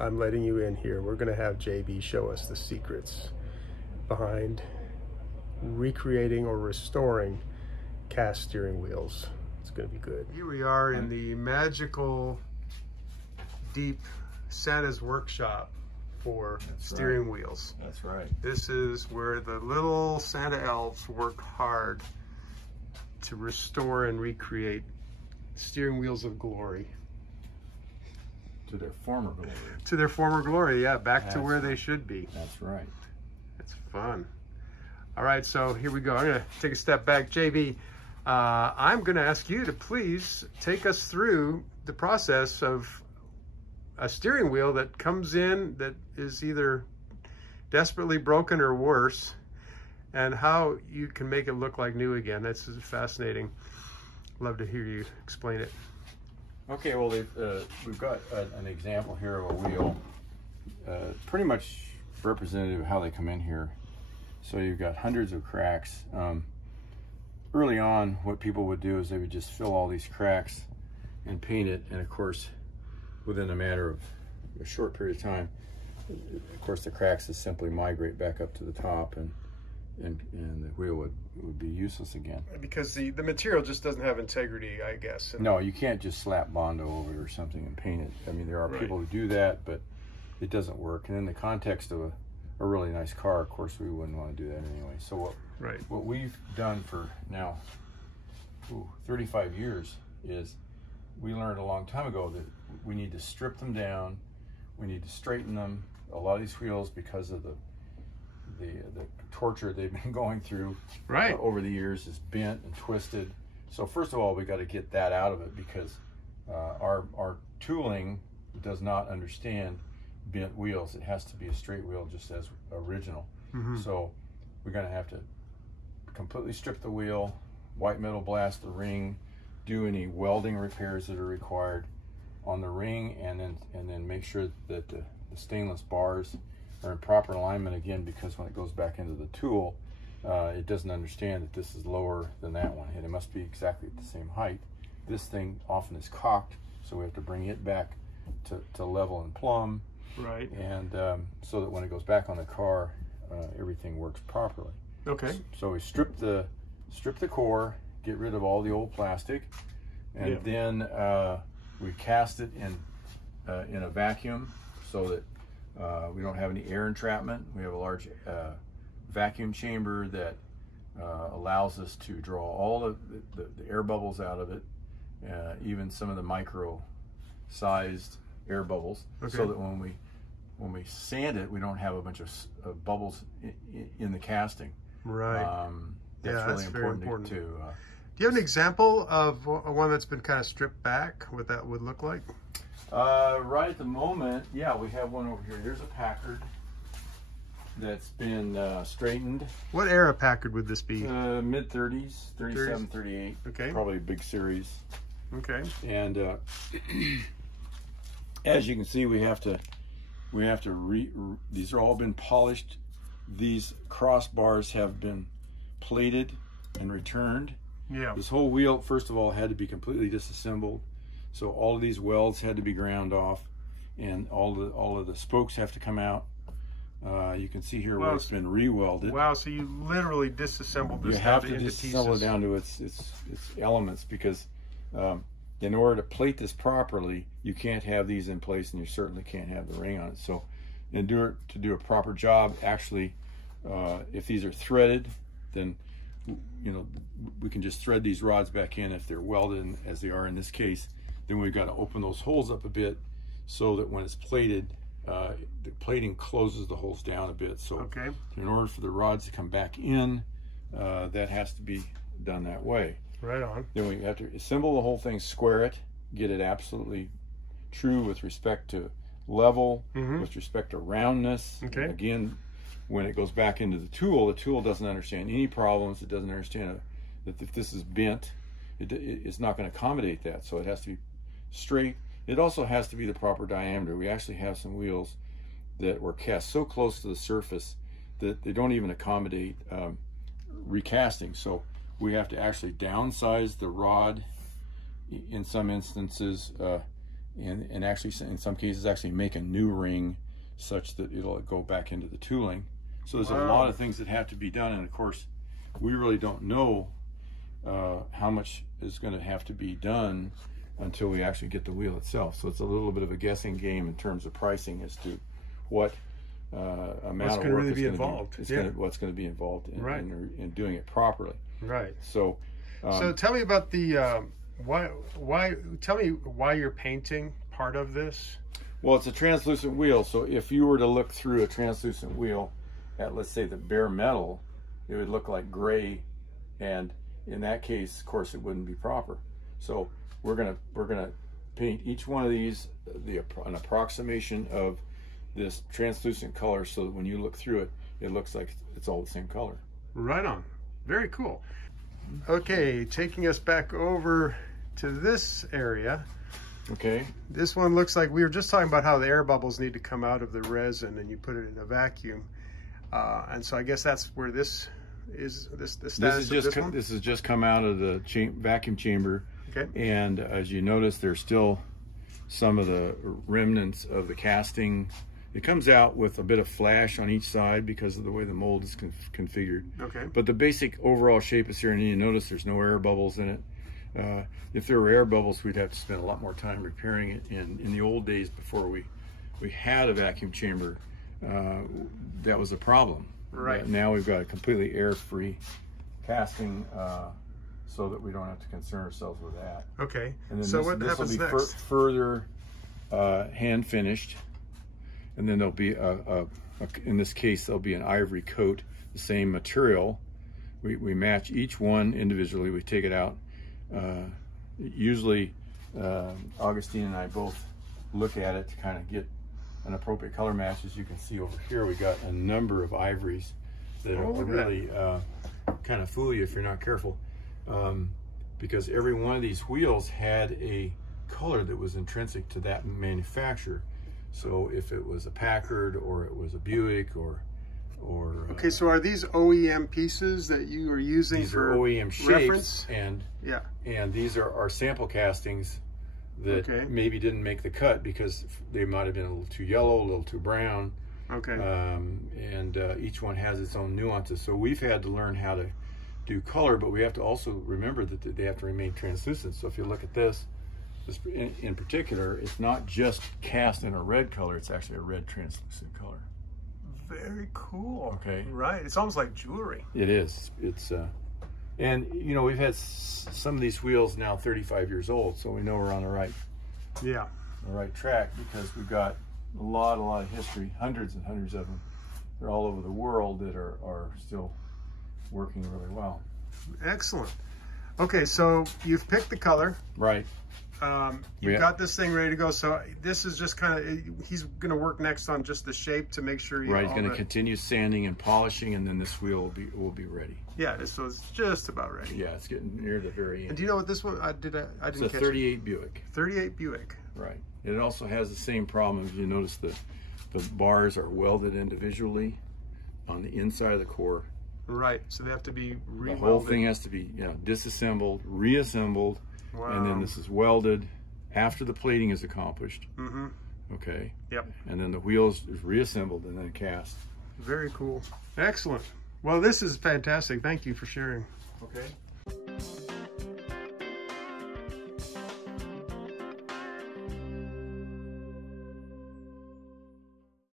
I'm letting you in here. We're gonna have JB show us the secrets behind recreating or restoring cast steering wheels. It's gonna be good. Here we are in the magical, deep Santa's workshop for steering wheels. That's right. This is where the little Santa elves work hard to restore and recreate steering wheels of glory. To their former glory. To their former glory, yeah, back to where they should be. That's right. It's fun. All right, so here we go. I'm gonna take a step back. JB, I'm gonna ask you to please take us through the process of a steering wheel that comes in that is either desperately broken or worse, and how you can make it look like new again. That's fascinating. Love to hear you explain it. Okay, well, we've got an example here of a wheel, pretty much representative of how they come in here. So you've got hundreds of cracks. Early on, what people would do is they would just fill all these cracks and paint it, and of course, within a matter of a short period of time, of course, the cracks just simply migrate back up to the top, and the wheel would be useless again. Because the material just doesn't have integrity, I guess. And no, you can't just slap Bondo over it or something and paint it. I mean, there are people who do that, but it doesn't work. And in the context of a really nice car, of course, we wouldn't want to do that anyway. So what we've done for now 35 years is we learned a long time ago that we need to strip them down, we need to straighten them. A lot of these wheels, because of the torture they've been going through over the years, is bent and twisted. So first of all, we got to get that out of it, because our tooling does not understand bent wheels. It has to be a straight wheel, just as original. So we're going to have to completely strip the wheel, white metal blast the ring, do any welding repairs that are required on the ring, and then make sure that the stainless bars are in proper alignment again, because when it goes back into the tool, it doesn't understand that this is lower than that one, and it must be exactly at the same height. This thing often is cocked, so we have to bring it back to level and plumb, and so that when it goes back on the car, everything works properly. Okay. So we strip the core, get rid of all the old plastic, and then we cast it in a vacuum so that we don't have any air entrapment. We have a large vacuum chamber that allows us to draw all of the air bubbles out of it, even some of the micro-sized air bubbles, so that when we sand it, we don't have a bunch of bubbles in the casting. That's really important too. Do you have an example of one that's been kind of stripped back, what that would look like? Right at the moment, yeah, we have one over here. Here's a Packard that's been straightened. What era Packard would this be? Mid-30s, 37, 38. Okay. Probably a big series. Okay. And as you can see, we have to these are all been polished. These crossbars have been plated and returned. Yeah. This whole wheel, first of all, had to be completely disassembled. So all of these welds had to be ground off, and all of the spokes have to come out. You can see here where it's been re-welded. Wow, so you literally disassembled this down into pieces. You have to disassemble it down to its elements, because in order to plate this properly, you can't have these in place, and you certainly can't have the ring on it. So to do a proper job, actually, if these are threaded, then we can just thread these rods back in. If they're welded, as they are in this case, then we've got to open those holes up a bit, so that when it's plated, the plating closes the holes down a bit. So in order for the rods to come back in, that has to be done that way. Right on. Then we have to assemble the whole thing, square it, get it absolutely true with respect to level, with respect to roundness. Again, when it goes back into the tool doesn't understand any problems. It doesn't understand that if this is bent, it's not going to accommodate that. So it has to be straight. It also has to be the proper diameter. We actually have some wheels that were cast so close to the surface that they don't even accommodate recasting. So we have to actually downsize the rod in some instances, and actually in some cases actually make a new ring such that it'll go back into the tooling. So there's a lot of things that have to be done, and of course we really don't know how much is going to have to be done until we actually get the wheel itself. So it's a little bit of a guessing game in terms of pricing as to what amount of work is what's going to be involved in doing it properly. Right. So so tell me about the tell me why you're painting part of this. Well, it's a translucent wheel, so if you were to look through a translucent wheel at, let's say, the bare metal, it would look like gray, and in that case, of course, it wouldn't be proper. So we're gonna paint each one of these an approximation of this translucent color, so that when you look through it, it looks like it's all the same color. Right on. Very cool. Okay, taking us back over to this area. Okay. This one looks like, we were just talking about how the air bubbles need to come out of the resin and you put it in a vacuum. And so I guess that's where this is, the status of this one? This has just come out of the vacuum chamber. Okay. And as you notice, there's still some of the remnants of the casting. It comes out with a bit of flash on each side because of the way the mold is configured. Okay. But the basic overall shape is here, and you notice there's no air bubbles in it. If there were air bubbles, we'd have to spend a lot more time repairing it. In the old days, before we had a vacuum chamber, that was a problem. Right. Now we've got a completely air-free casting, so that we don't have to concern ourselves with that. Okay. And then so what happens next? This will be further hand finished, and then there'll be in this case there'll be an ivory coat, the same material. We match each one individually. We take it out. Usually Augustine and I both look at it to kind of get an appropriate color match. As you can see over here, we got a number of ivories that are really kind of fool you if you're not careful, because every one of these wheels had a color that was intrinsic to that manufacturer. So if it was a Packard or it was a Buick or okay, so are these OEM pieces that you are using for OEM shapes, reference? And these are our sample castings that maybe didn't make the cut because they might have been a little too yellow, a little too brown. Okay. And each one has its own nuances. So we've had to learn how to do color, but we have to also remember that they have to remain translucent. So if you look at this in particular, it's not just cast in a red color, it's actually a red translucent color. Very cool. Okay. Right. It's almost like jewelry. It is. It's and you know, we've had some of these wheels now 35 years old, so we know we're on the right track, because we've got a lot of history, hundreds and hundreds of them. They're all over the world that are still working really well. Excellent. Okay, so you've picked the color. Right. You've got this thing ready to go. So this is just kind of, he's going to work next on just the shape to make sure you he's going to continue sanding and polishing, and then this wheel will be ready. Yeah, so it's just about ready. Yeah, it's getting near the very end. And do you know what this one, I didn't catch it. It's a 38 Buick. 38 Buick. Right. It also has the same problem. If you notice that the bars are welded individually on the inside of the core. Right, so they have to be re-welded. The whole thing has to be disassembled, reassembled. Wow. And then this is welded after the plating is accomplished. Mm-hmm. Okay. Yep. And then the wheels is reassembled and then cast. Very cool. Excellent. Well, this is fantastic. Thank you for sharing. Okay.